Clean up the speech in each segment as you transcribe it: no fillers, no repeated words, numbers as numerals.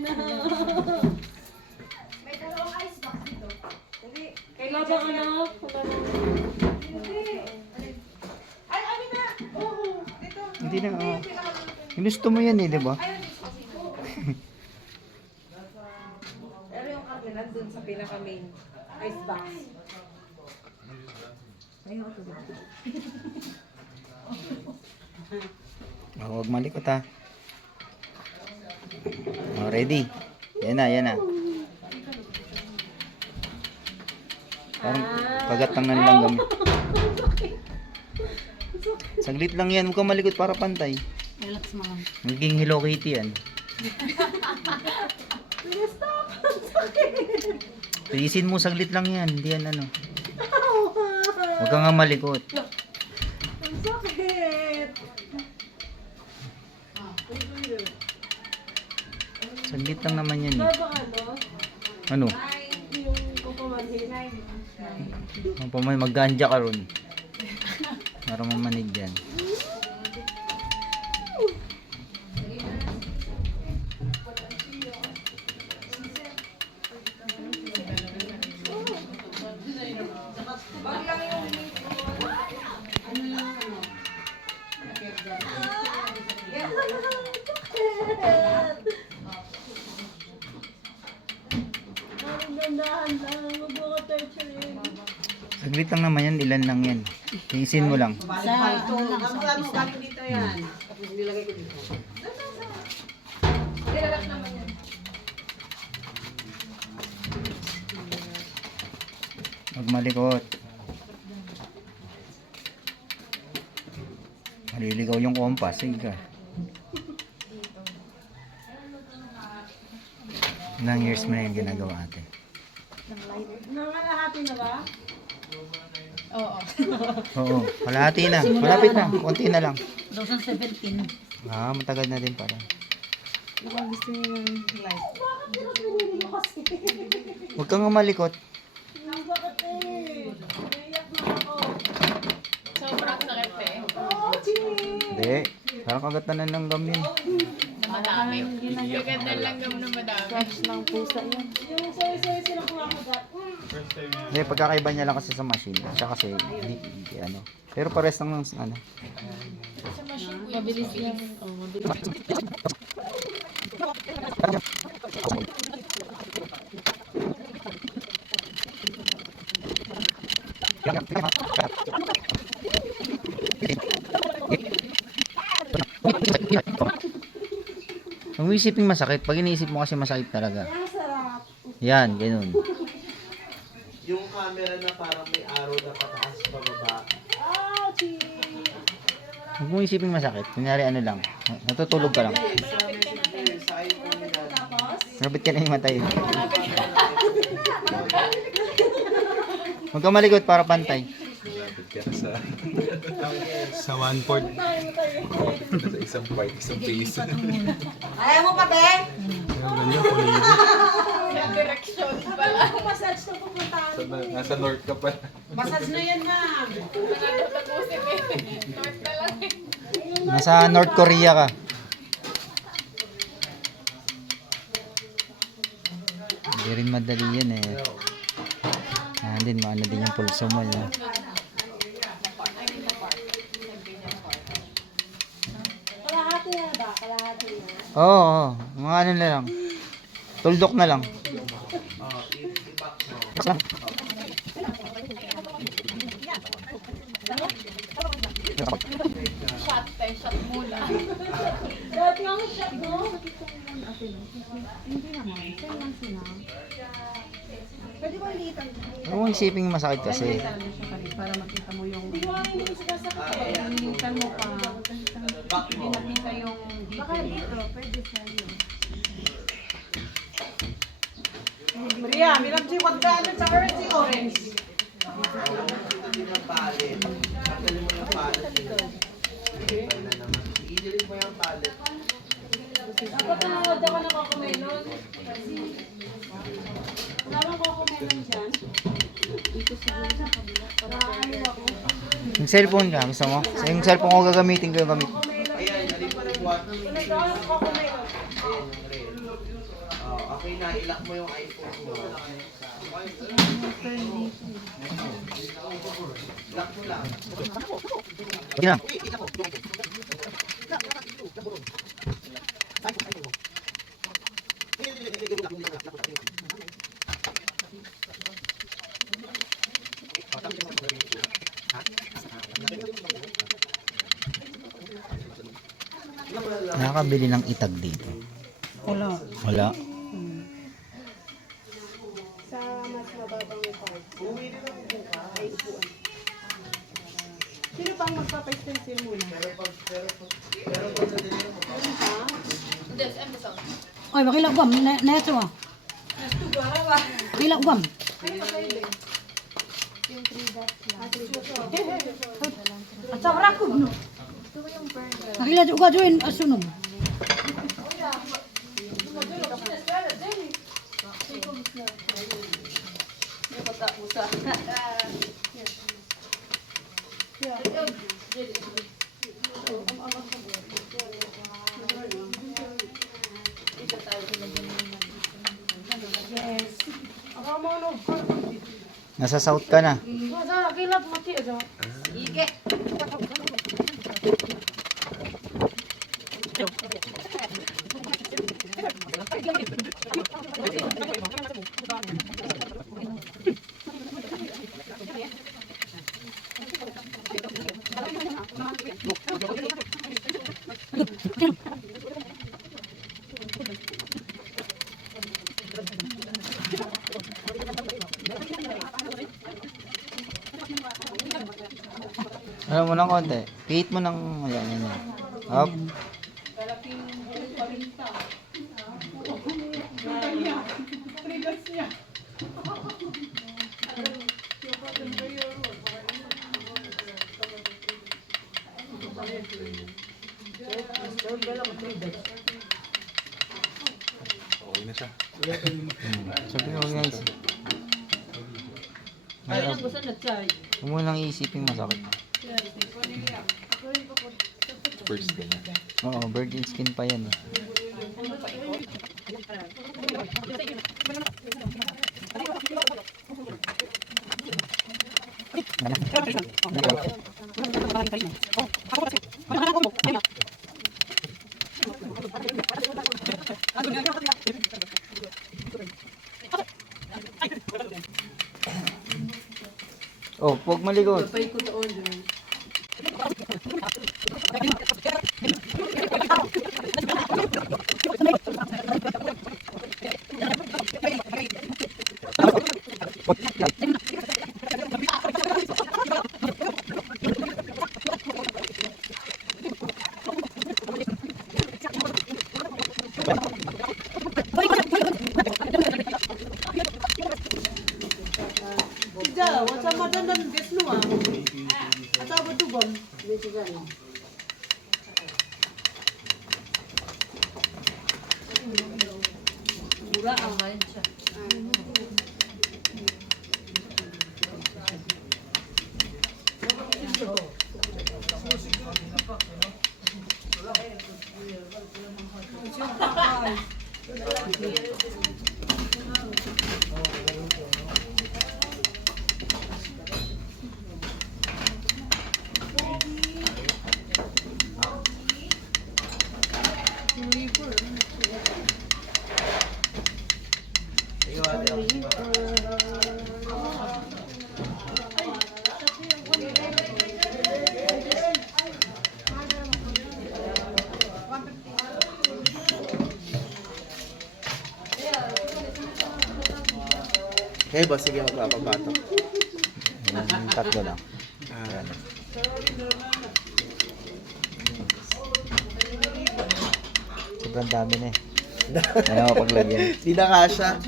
May dalawang ice box dito. Hindi. Wala bang anak? Wala bang... Ay, ano na? Oo. Dito. Hindi na, oh. Ginusto mo yan eh, di ba? Pero yung kami nandun sa pinaka-main ice box. Ayun ako dito. Oh, huwag malikot ha. Oh, ready? Yan na, yan na. Parang kagat lang na nilang gamit. Saglit lang yan, huwag kang malikot para pantay. Relax mo lang. Naging Hello Kitty yan. Tiisin mo, saglit lang yan. Hindi yan ano. Huwag kang nga malikot. Ang sakit. Saglit lang naman yan. Wala bang ano? Ano? Yung kukumanhin. Ang pamay, mag-ganja ka ron. Para mamanig yan. Dandahan lang. Huwag mo ka torturing. Saglit lang naman yan, ilan lang yan. Tiisin mo lang. Sa ano lang, sa umpisa. Dito yan. Tapos nilagay ko dito. Nilalak naman yan. Huwag malikot. Maliligaw yung kompas. Sige ka. Ilang years mo na yung ginagawa ate? Nangalahati na ba? Oo. Oo, kalahati na. Malapit na. Konti na lang. 2017. Ah, matagal na din para. Baka gusto niyo yung life. Huwag kang malikot. Bakit eh? Naiyak na ako. Sobrang sakit eh. Oh, Chini! Hindi. Parang kagatanan ng gamin. Madami. Gaganda lang naman ng madami. Scratch ng pusa yan. Yung soy-soy sila kumakagat. Hindi, pagkakaiba niya lang kasi sa machine. Siya kasi, hindi ano. Pero pares lang ng ano. Sa machine ko Mabilis yan. Oh, mabilis. Huwag mo isipin masakit. Pag iniisip mo kasi masakit talaga. Ang sarap. Yan, ganun. Yung camera na parang may arrow na pataas pababa. Oh, Chini! Huwag mo isipin masakit. Kunyari ano lang. Natutulog ka lang. Sa iPhone nila. Rapit ka na yung matay. Huwag ka malikot para pantay. Lapit ka na sa 1/4. Sa isang part, isang face. Ayaw mo pa, be? Ang ganda, pulido. Sa direksyon pala. Massage na pupuntahan. Nasa north ka pa. Massage na yan, ma'am. Tapusin eh. North na lang eh. Nasa North Korea ka. Hindi rin madali yan eh. Din, maano din yung pulso mo. Yun. Kalahati na ba? Kalahati na. Oo, oo. Mga ano na lang. Tuldok na lang. Shot tayo, shot muna. Dahil nga mo siya, no? Hindi naman. Saan lang sila? Pwede ba ulitan? Huwag mo isipin yung masakit kasi. Para makita mo yung... Hindi ko nga hindi sinasakit. Linitan mo pa. Hindi nakita yung... Baka dito, pwede siya yun. Maria, minagsiwag ka ano sa orange. Hindi na palit. Tanggalin mo yung palit. Idilit mo yung palit. Dapat nanood ako ng Cocomelon. Wala bang Cocomelon dyan? Dito siguro sa kabila. Para ayaw ako. Yung cellphone ka, gusto mo? So, yung cellphone ko gagamitin ko yung gamit. Ayan, alin pa rin buwan. Wala ito ang Cocomelon. Okay na, ilock mo yung iPhone mo. Lock mo lang. Sige na. Nakakabili ng itag dito. Wala. Wala. Sa mas mababang part. Sino pang magpapa-stencil muna? Oy, bakila guam, neto ah. Bakila guam. At sa rakod no. Bakila juga join asunog. Nasa south ka na. Alam mo ng konti. Pihit mo ng yan. Up. Okay na siya. Sabi ko guys. Huwag mo nang iisipin masakit. First ka niya. Oo, virgin skin pa yan eh. Oh, huwag malikot. Ija, wasa madandan gesnu ah. Asa betugom? Besigan. Mura aman siya. Okay, boss, sige, magpapabatok. Tatlo lang. Sobrang dami na eh. Ano ako paglagyan? Di na kasha.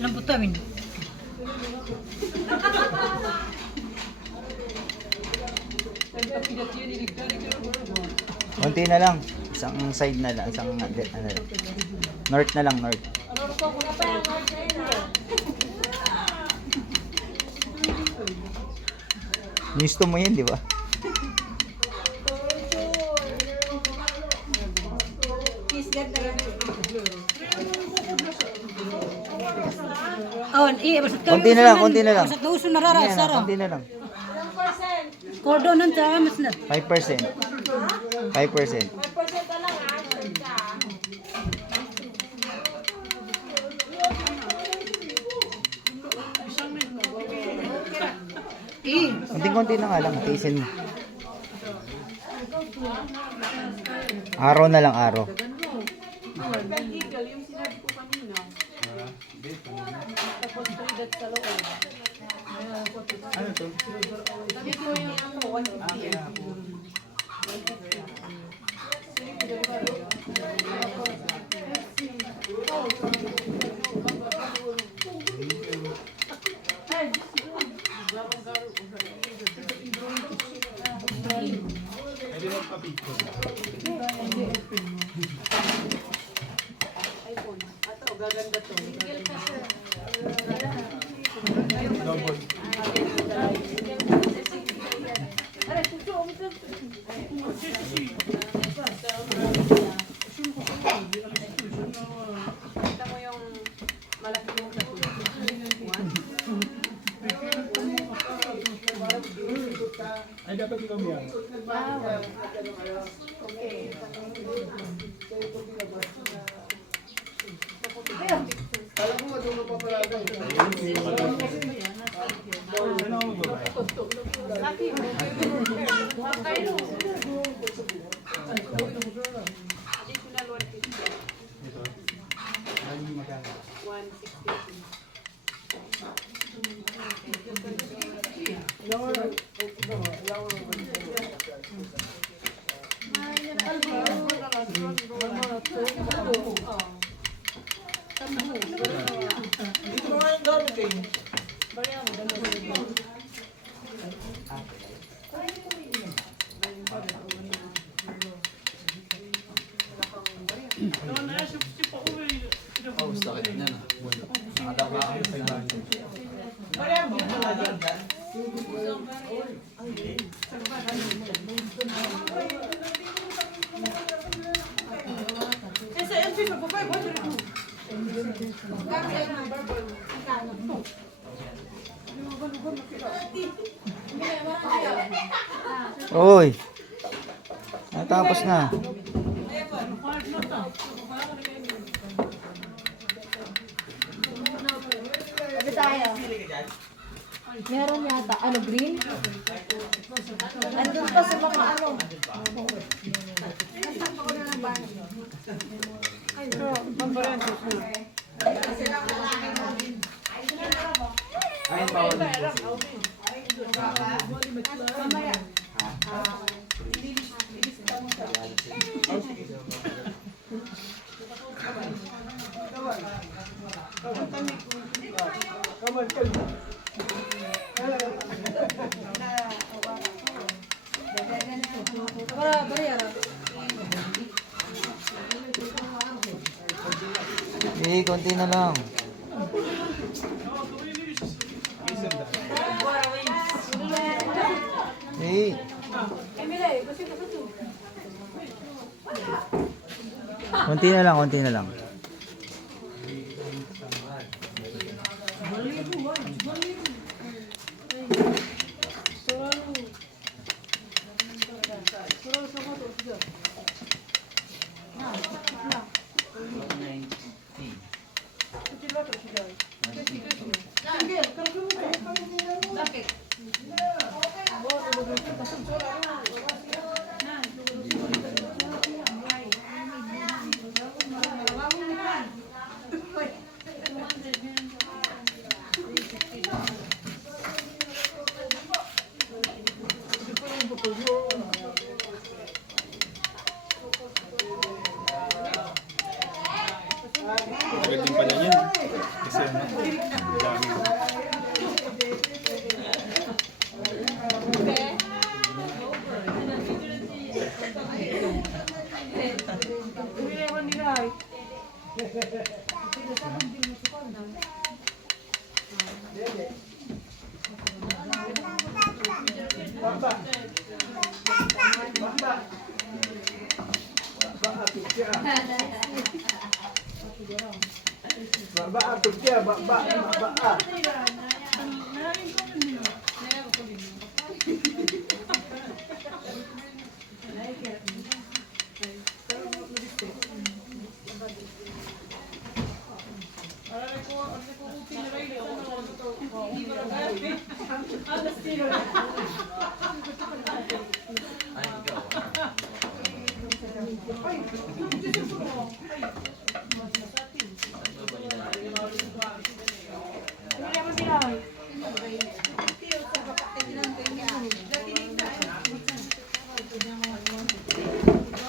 Lambot namin. Konti na lang. Isang side na lang. Isang ano lang. North na lang, north. Gusto mo yan, di ba? Oh, iya, basta Konti na lang, konti na lang. Basta tuso na rara, Yan, sara. konti na lang. Kordonan sa mas na. 5%. 5%. 5% na lang Konting-konti na nga lang, tiisin mo. Araw na lang, araw. Eagle, yung sinabi ko kanina. Tapos 3 dots sa loob. Ano to? Sabi ko yung ano, 150. Pwede magpa-picture. Ato, gaganda to. Double. Kita mo yung malaki yung Ay, dapat ikaw yan. Ano ako magbabayad? additional 150. Ito. Ano yung magkano? 160. Uy! Natapos na. Sabi tayo. Meron yata. Ano, green? Andun pa sa mga ano. Eh, konti na lang. Eh. Konti na lang, konti na lang. Pwede pala yan. Kasi ano, dami.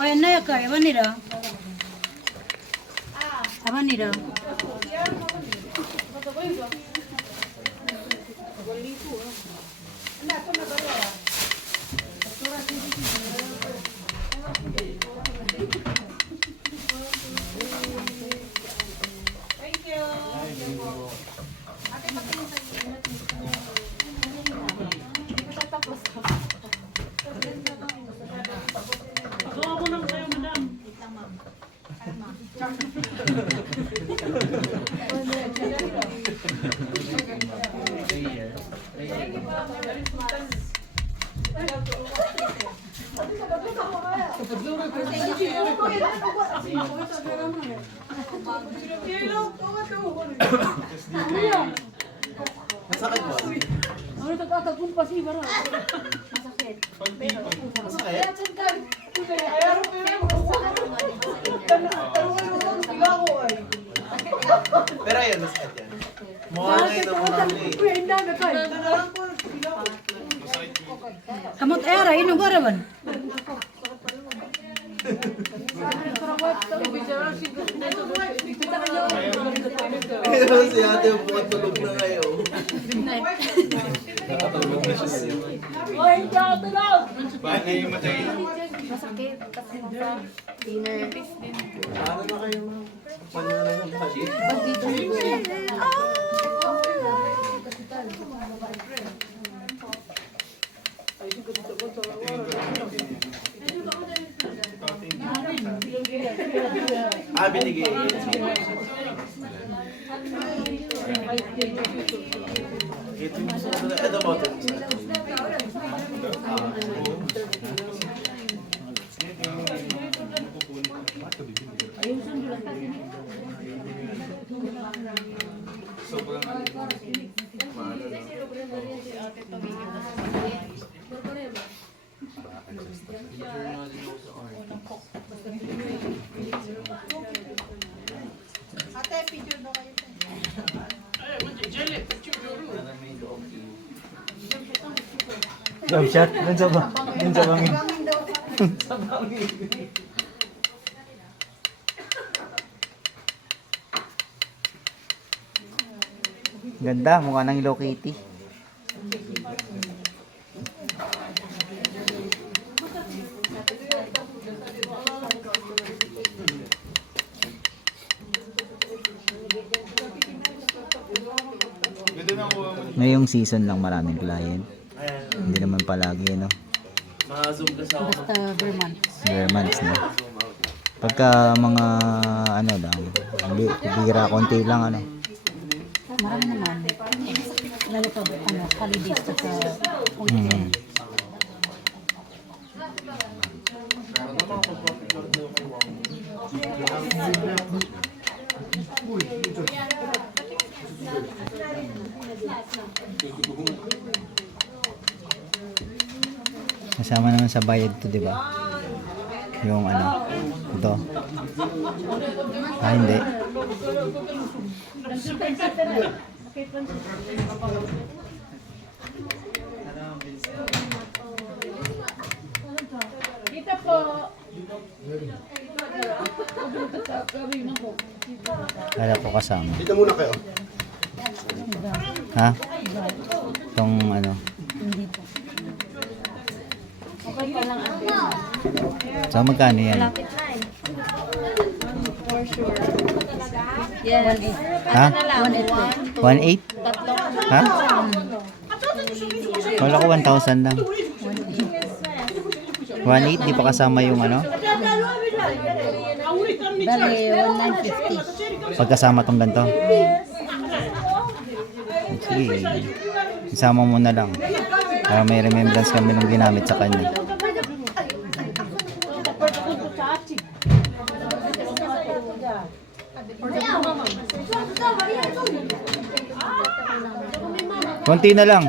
Ay, na ya kaya manira. Amanira. Masakit ba? Ano tagakumpas ni bara? Masakit. Masakit? Pero ayun, masakit yan. Mukha na ito mo na Kamot era ino garaban. Pero si ate yung tulog na kayo. Nakatulog na siya. Bakit na yung matay? Masakit. Kasi dinner. Paano na kayo ma'am? Paano na lang ang pagi? Binigay. Ito ba ito? Sobrang Ate, picture daw kayo. Jump shot. Dun sa ba? Dun sa bangin. Ganda, mukha ng Hello Kitty. ganda na kuha mo. Ngayong season lang maraming client. Hindi naman palagi, no? Maka-zoom ka sa ako. Basta Vermont. Bare months, no? Pagka mga ano lang, bira konti lang, ano. Marami naman. Lalo pag ano, holidays sa Hmm. Kasama naman sa bayad to, di ba? Yung ano, ito. Ah, hindi. Kita po. Kala ko kasama. Dito muna kayo. Ha? Itong ano. Okay pa lang ate. So magkano yan? Lapit na eh. For sure. Yes. Ha? Ano na lang? 1.8? Tatlo. Ha? Wala ko 1,000 lang. 1.8, di pa kasama yung ano? Bali, 1,950. Pagkasama tong ganito. Sige. Isama mo na lang. Para may remembrance kami nung ginamit sa kanya. Konti na lang.